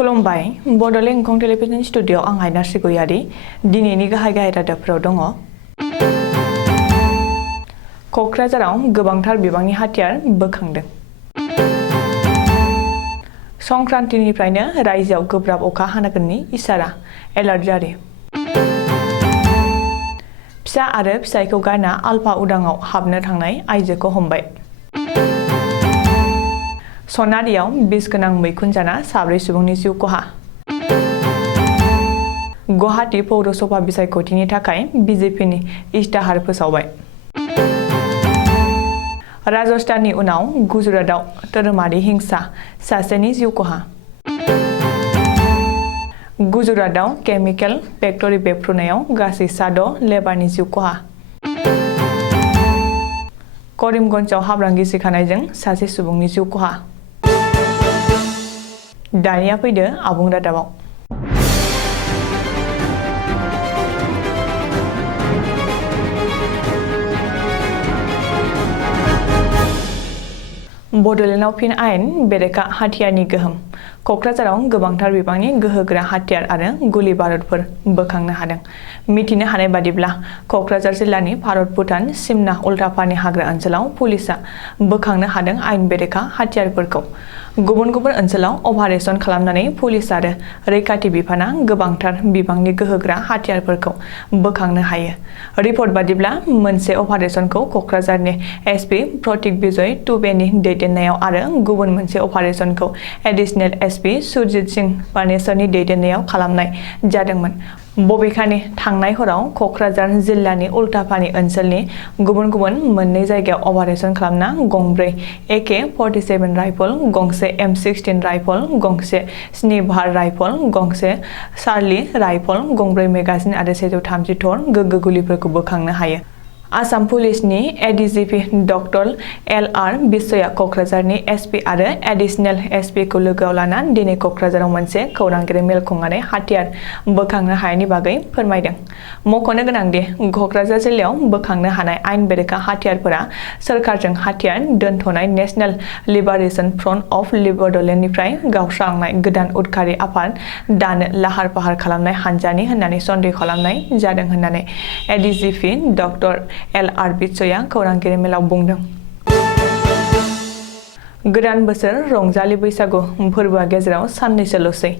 खुलुमबाय Bodoland इंखं television studio आं हायना सिगयारि दिनैनि गाहाय रादाबफोराव दङ। क'क्राझाराव गोबांथार बिबांनि हाथियार बोखांदों। संक्रान्तिनिफ्रायनो रायजोआव गोब्राब अखा हागोननि इसारा एलार्ट जारि। फिसा आरो फिसायखौ गारना आलफा उदाङाव हाबनो थांनाय आइजोखौ हमबाय। सनारियाव बिस गोनां मैखुन जाना 4 सुबुंनि जिउ खहा। गुवाहाटी पौरसभा बिसायख'थिनि थाखाय बिजेपिनि इस्ताहार फोसावबाय। राजस्थाननि उनाव गुजरातआव धोरोमारि हिंसा, सासेनि जिउ खहा। गुजरातआव केमिकेल फेक्टरि बेफ्रुनायाव गासै 6 लेबारनि जिउ खहा। करिमगन्जआव हाब्रां गिसिखानायजों सासे सुबुंनि जिउ खहा। दानिया फैदो आबुं रादाबाव। बड'लेण्डआव फिन आयेन बेरेखा हाथियारनि गोहोम। क'क्राझाराव गोबांथार बिबांनि गोहोगोरा हाथियार आरो गुलि बारुदफोर बोखांनो हादों। मिथिनो हानाय बादिब्ला क'क्राझार जिल्लानि भारत-भुटान सिमना उल्टापारनि हाग्रा ओनसोलाव पुलिसा बोखांनो हादों आयेन बेरेखा हाथियारफोरखौ। गुबुन गुबुन ओनसोलाव अपारेशन खालामनानै पुलिस आरो रैखाथि बिफाना गोबांथार बिबांनि गोहोगोरा हाथियारफोरखौ बोखांनो हायो। रिपर्ट बादिब्ला मोनसे अपारेशनखौ क'क्राझारनि एसपि प्रतीक बिजय टुबेनि दैदेननायाव आरो गुबुन मोनसे अपारेशनखौ एडिशनेल एसपि सुरजित सिंह पानेसरनि दैदेननायाव खालामनाय जादोंमोन। बबेखानि थांनाय हराव क'क्राझार जिल्लानि उल्टापानि ओनसोलनि गुबुन गुबुन मोननै जायगायाव अपारेशन खालामना गंब्रै AK-47 राइफल, गंसे M16 राइफल, गंसे स्निभार राइफल, गंसे चार्ली राइफल, गंब्रै मेगाजिन आरो 130 थर गोग्गो गुलिफोरखौ बोखांनो हायो। आसाम पुलिसनि एडिजिपि डक्टर LR बिश्वया क'क्राझारनि एसपि आरो एडिशनेल एसपिखौ लोगोआव लाना दिनै क'क्राझाराव मोनसे खौरांगिरि मेल खुंनानै हाथियार बोखांनो हानायनि बागै फोरमायदों। मख'नो गोनांदि क'क्राझार जिल्लायाव बोखांनो हानाय आयेन बेरेखा हाथियारफोरा सोरखारजों हाथियार दोनथ'नाय नेशनेल लिबारेशन फ्रन्ट अफ बड'लेण्डनिफ्राय गावस्रालांनाय गोदान उदखारि आफाद दानो लाहार फाहार खालामनाय हानजानि होननानै सन्देह खालामनाय जादों होननानै एडिजिपि डक्टर LR बिश्वया खौरांगिरि मेलाव बुंदों। गोदान बोसोर रंजालि बैसागु फोरबोआ गेजेराव साननैसोल'सै।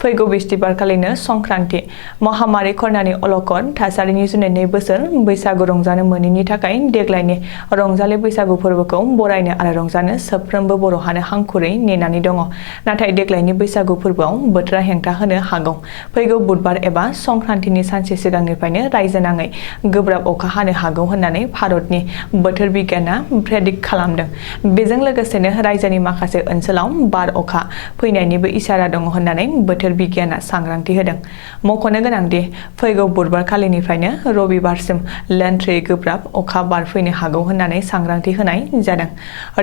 फैगौ बिस्थिबारखालिनो संक्रान्ति। महामारि कर'नानि अलखद थासारिनि जुनै 2 बोसोर बैसागु रंजानो मोनैनि थाखाय देग्लायनि रंजालि बैसागु फोरबोखौ बरायनो आरो रंजानो साफ्रोमबो बर'हानो हांखुरै नेनानै दङ। नाथाय देग्लायनि बैसागु फोरबोआव बोथोरा हेंथा होनो हागौ। फैगौ बुधबार एबा संक्रान्तिनि सानसे सिगांनिफ्रायनो रायजोनाङै गोब्राब अखा हानो हागौ होननानै भारतनि बोथोर बिगियाना प्रेडिक्ट खालामदों। बेजों लोगोसेनो रायजोनि माखासे ओनसोलाव बार अखा फैनायनिबो इसारा दङ होननानै बोथोर बिगियाना सांग्रांथि होदों। मख'नो गोनांदि फैगौ बुधबारखालिनिफ्रायनो रबिबारसिम लोनथ्रोयै गोब्राब अखा बार फैनो हागौ होननानै सांग्रांथि होनाय जादों।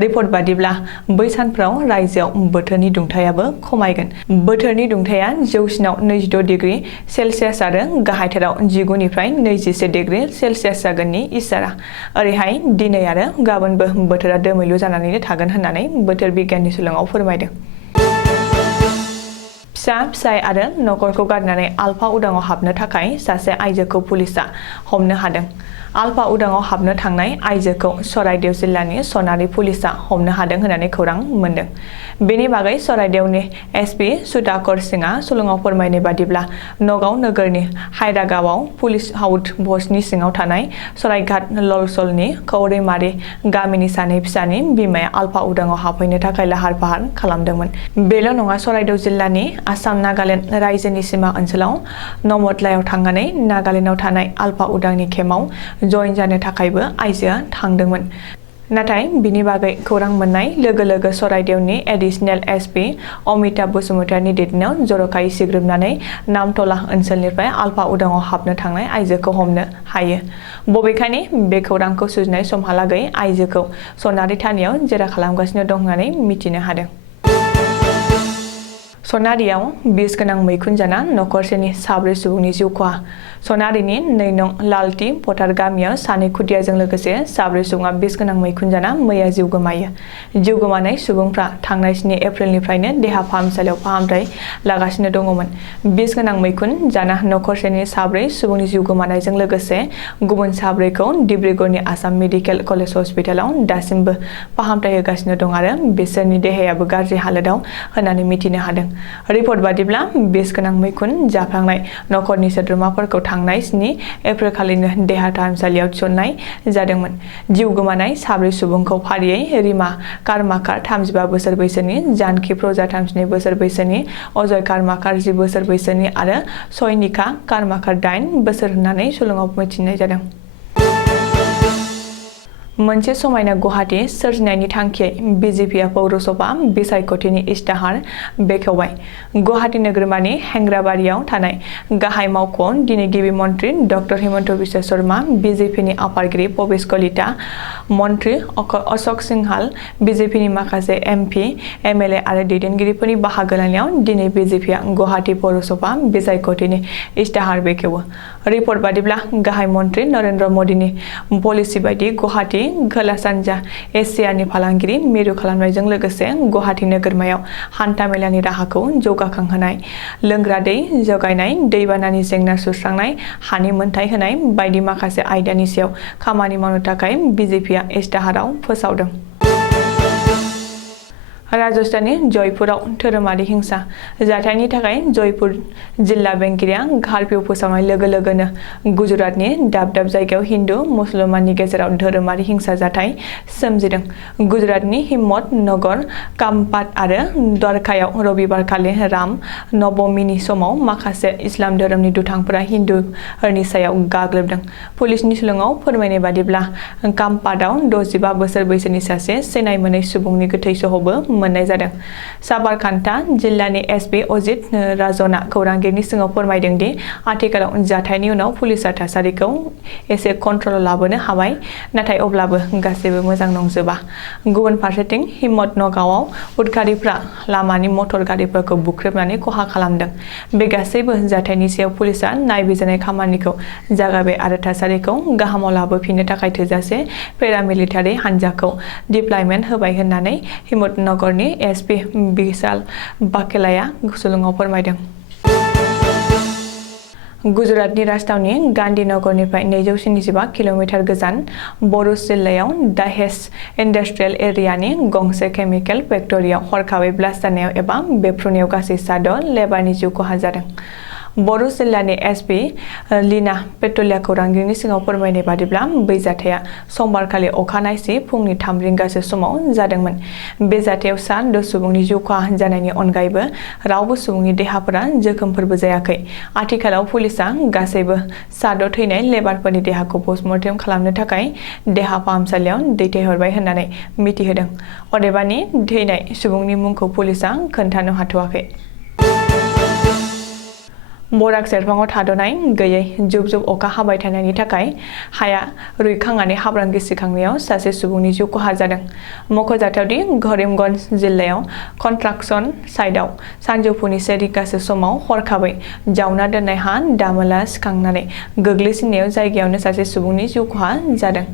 रिपर्ट बादिब्ला बै सानफ्राव रायजोआव बोथोरनि दुंथायाबो खमायगोन। बोथोरनि दुंथाया जौसिनाव 26 डिग्री सेलसियास आरो गाहायथाराव 19 निफ्राय 21 डिग्री सेलसियास जागोननि इसारा। ओरैहाय दिनै आरो गाबोनबो बोथोरा दोमैलु जानानैनो थागोन होननानै बोथोर बिगियाननि सुलुङाव फोरमायदों। फिसाय आरो नखरखौ गारनानै आलफा उदाङाव हाबनो थाखाय सासे आइजोखौ पुलिसा हमनो हादों। आलफा उदाङाव हाबनो थांनाय आइजोखौ सराइदेव जिल्लानि सनारि पुलिसा हमनो हादों होननानै खौरां मोन्दों। बेनि बागै सराइदेवनि एसपि सुधाकर सिंहआ सुलुङाव फोरमायनाय बादिब्ला नगाव नोगोरनि हायरागावआव पुलिस आउट पस्टनि सिङाव थानाय सराइघाट ललसलनि कौरैमारि गामिनि सानै फिसानि बिमाया आलफा उदाङाव हाबहैनो थाखाय लाहार फाहार खालामदोंमोन। बेल' नङा, सराइदेव जिल्लानि आसाम नागालेण्ड रायजोनि सिमा ओनसोलाव नमतलायाव थांनानै नागालेण्डआव थानाय आलफा उदांनि केम्पआव जइन जानो थाखायबो आइजोआ थांदोंमोन। नाथाय बिनि बागै खौरां मोननाय लोगो लोगो सराइदेवनि एडिशनेल एसपि अमिताभ बसुमतारीनि दैदेननायाव जर'खायै सिग्रोमनानै नामथला ओनसोलनिफ्राय आलफा उदाङाव हाबनो थांनाय आइजोखौ हमनो हायो। बबेखानि बे खौरांखौ सुजुनाय समहालागै आइजोखौ सनारि थानायाव जेरा खालामगासिनो दं होननानै मिथिनो हादों। सनारियाव बिस गोनां मैखुन जाना नखरसेनि 4 सुबुंनि जिउ खहा। सनारिनि 2 नं लालटी पटार गामियाव सानै खुदियाजों लोगोसे 4 सुबुङा बिस गोनां मैखुन जाना मैया जिउ गोमायो। जिउ गोमानाय सुबुंफ्रा थांनाय 7 एप्रिलनिफ्रायनो देहा फाहामसालियाव फाहामथाय लागासिनो दङमोन। बिस गोनां मैखुन जाना नखरसेनि 4 सुबुंनि जिउ गोमानायजों लोगोसे गुबुन 4खौ डिब्रुगड़नि आसाम मेडिकेल कलेज हस्पिटालाव दासिमबो फाहामथाय होगासिनो दं आरो बिसोरनि देहायाबो गाज्रि हालोदाव होननानै मिथिनो हादों। रिपर्ट बादिब्ला बिस गोनां मैखुन जाफ्लांनाय नखरनि सोद्रोमाफोरखौ थांनाय 7 एप्रिल खालिनो देहा फाहामसालियाव थिसननाय जादोंमोन। जिउ गोमानाय 4 सुबुंखौ फारियै रिमा कार्माकार 35 बोसोर बैसोनि, जानकी प्रजा 32 बोसोर बैसोनि, अजय कार्माकार 10 बोसोर बैसोनि आरो सयनिका कार्माकार 8 बोसोर होननानै सुलुङाव मिथिनाय जादों। मोनसे समायना गुवाहाटी सोरजिनायनि थांखियै बिजेपिआ पौरसभा बिसायख'थिनि इस्ताहार बेखेवबाय। गुवाहाटी नोगोरमानि हेंग्राबारियाव थानाय गाहाय मावख'आव दिनै गिबि मन्त्रि डक्टर हिमन्त बिश्व शर्मा, बिजेपिनि आफादगिरि पबेश कलिता, मन्त्रि अशोक सिंहाल, बिजेपिनि माखासे एमपि, एमएलए आरो दैदेनगिरिफोरनि बाहागो लानायाव दिनै बिजेपिआ गुवाहाटी पौरसभा बिसायख'थिनि इस्ताहार बेखेवो। रिपर्ट बादिब्ला गाहाय मन्त्रि नरेन्द्र मदिनि पलिसि बायदि गुवाहाटी खोला-सानजा एसियानि फालांगिरि मिरु खालामनायजों लोगोसे गुवाहाटी नोगोरमायाव हान्था मेलानि राहाखौ जौगाखांहोनाय, लोंग्रा दै जगायनाय, दैबानानि जेंना सुस्रांनाय, हानि मोनथाय होनाय बायदि माखासे आयदानि सायाव खामानि मावनो थाखाय बिजेपिआ इस्ताहाराव फोसावदों। राजस्थाननि जयपुराव धोरोमारि हिंसा जाथायनि थाखाय जयपुर जिल्ला बेंगिरिया कारफिउ फोसावनाय लोगो लोगोनो गुजरातनि दाब दाब जायगायाव हिन्दु मुसलमाननि गेजेराव धोरोमारि हिंसा जाथाय सोमजिदों। गुजरातनि हिम्मत नगर, कामपाट आरो द्वारकायाव रबिबारखालि राम नबमीनि समाव माखासे इस्लाम धोरोमनि दुथांफोरा हिन्दुफोरनि सायाव गाग्लोबदों। पुलिसनि सुलुङाव फोरमायनाय बादिब्ला कामपाटआव 65 बोसोर बैसोनि सासे सिनाय मोनै सुबुंनि गोथै सहबो मोननाय जादों। साबारकान्ता जिल्लानि एसपि अजित राजनआ खौरांगिरिनि सिगाङाव फोरमायदों दि आथिखालाव जाथायनि उनाव पुलिसआ थासारिखौ एसे कन्ट्रलाव लाबोनो हाबाय, नाथाय अब्लाबो गासैबो मोजां नंजोबा। गुबुन फारसेथिं हिम्मतनगरआव उदखारिफ्रा लामानि मटर गारिफोरखौ बुख्रेबनानै खहा खालामदों। बे गासैबो जाथायनि सायाव पुलिसआ नायबिजिरनाय खामानिखौ जागायबाय आरो थासारिखौ गाहामाव लाबोफिननो थाखाय थोजासे पेरामिलिटारि हान्जाखौ डिप्लयमेन्ट होबाय होननानै हिम्मतनगरनि एसपि बिशाल बाकेलाया सुलुङाव फोरमायदों। गुजरातनि राजथावनि गान्धीनगरनिफ्राय 275 किल'मिटार गोजान बरुच जिल्लायाव दाहेज इन्डास्ट्रियेल एरियानि गंसे केमिकेल फेक्टरियाव हरखाबै ब्लास्ट जानायाव एबा बेफ्रुनायाव गासै 6 लेबारनि जिउ खहा जादों। बरुच जिल्लानि एसपि लीना पेट्रलिया खौरांगिरिनि सिगाङाव फोरमायनाय बादिब्ला बै जाथाया समबारखालि अखानायसि फुंनि 3 रिंगासो समाव जादोंमोन। बे जाथायाव 6 सुबुंनि जिउ खहा जानायनि अनगायैबो रावबो सुबुंनि देहाफोरा जोखोमफोरबो जायाखै। आथिखालाव पुलिसआ गासैबो 6 थैनाय लेबारफोरनि देहाखौ पस्टमर्टेम खालामनो थाखाय देहा फाहामसालियाव दैथायहरबाय होननानै मिथिहोदों। अदेबानि थैनाय सुबुंनि मुंखौ पुलिसआ खोन्थानो हाथ'वाखै। बराक सेरफाङाव थाद'नाय गैयै जुब जुब अखा हाबाय थानायनि थाखाय हाया रुयखांनानै हाब्रां गिसिखांनायाव सासे सुबुंनि जिउ खहा जादों। मख'जाथावदि करिमगन्ज जिल्लायाव कन्स्ट्राक्शन साइटआव सानजौफुनि 1 रिंगासो समाव हरखाबै जावना दोननाय हा दामोला सिखांनानै गोग्लैसिननायाव जायगायावनो सासे सुबुंनि जिउ खहा जादों।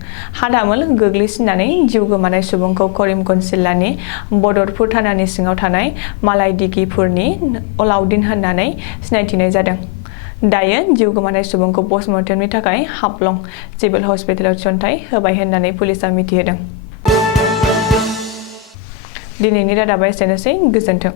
हा दामोल गोग्लैसिननानै जिउ गोमानाय सुबुंखौ करिमगन्ज जिल्लानि बदरपुर थानानि सिङाव थानाय मालायदिघिपुरनि अलाउद्दिन होननानै सिनायथिनाय जादों। दायो जिउ गोमानाय सुबुंखौ पस्टमर्टेमनि थाखाय हाफ्लं सिभिल हस्पिटालाव थिसनथाय होबाय होननानै पुलिसआ मिथिहोदों। दिनैनि रादाबा एसेनोसै, गोजोन्थों।